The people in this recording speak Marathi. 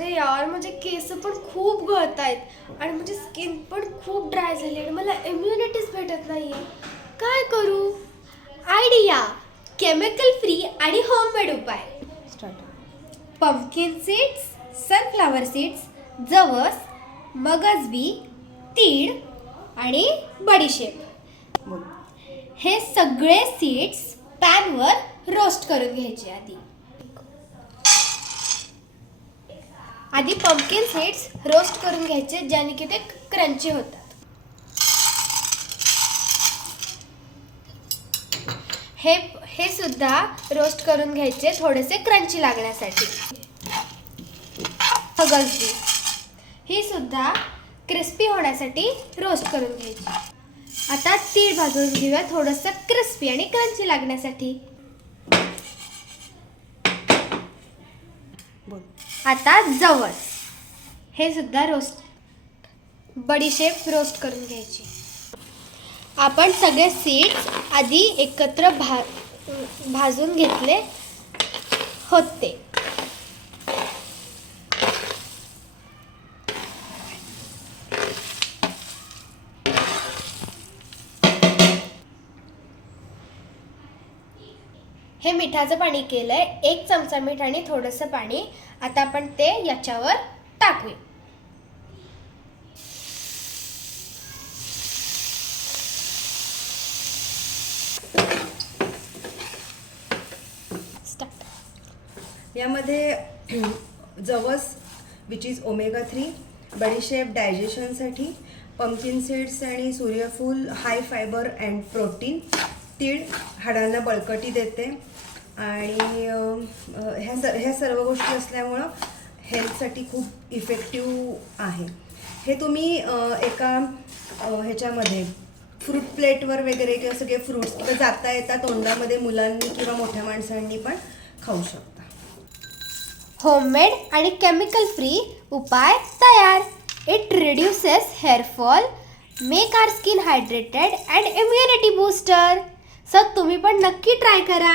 अरे यार माझे केस पण खूप गळत आहेत आणि माझी स्किन पण खूप ड्राय झाली आणि मला इम्युनिटीच भेटत नाहीये. काय करू? आयडिया, केमिकल फ्री आणि होममेड उपाय. पंपकिन सीड्स, सनफ्लावर सीड्स, जवस, मगज बी, तीळ आणि बडीशेप. हे सगळे सीड्स पॅनवर रोस्ट करून घ्यायचे. आधी पंपकिन सीड्स रोस्ट करून घ्यायचे ज्याने की ते क्रंची होतात. हे सुद्धा रोस्ट करून घ्यायचे थोडेसे क्रंची लागण्यासाठी. मगज बी ही सुद्धा क्रिस्पी होण्यासाठी रोस्ट करून घ्यायची. आता तीळ भाजून घेऊया थोडंसं क्रिस्पी आणि क्रंची लागण्यासाठी. आता जवस हे सुद्धा रोस्ट. बडीशेप रोस्ट करून घ्यायची. आपण सगळे सीड्स आधी एकत्र भाजून घेतले होते. हे मिठाचं पाणी केलंय. 1 चमचा मीठ आणि थोडंसं पाणी. आता आपण ते याच्यावर टाकूया. यामध्ये जवस विच इज ओमेगा 3, बडीशेप डायजेशनसाठी, पंपकिन सीड्स आणि सूर्यफूल हाय फायबर अँड प्रोटीन, तीळ हाडांना बळकटी देते आणि ह्या सर्व गोष्टी असल्यामुळं हेल्थसाठी खूप इफेक्टिव्ह आहे. हे तुम्ही एका ह्याच्यामध्ये फ्रूट प्लेटवर वगैरे किंवा सगळे फ्रूट्स किंवा जाता येता तोंडामध्ये मुलांनी किंवा मोठ्या माणसांनी पण खाऊ शकता. होममेड आणि केमिकल फ्री उपाय तयार. It reduces hair fall, make our skin hydrated and immunity booster. So तुम्ही पण नक्की ट्राय करा.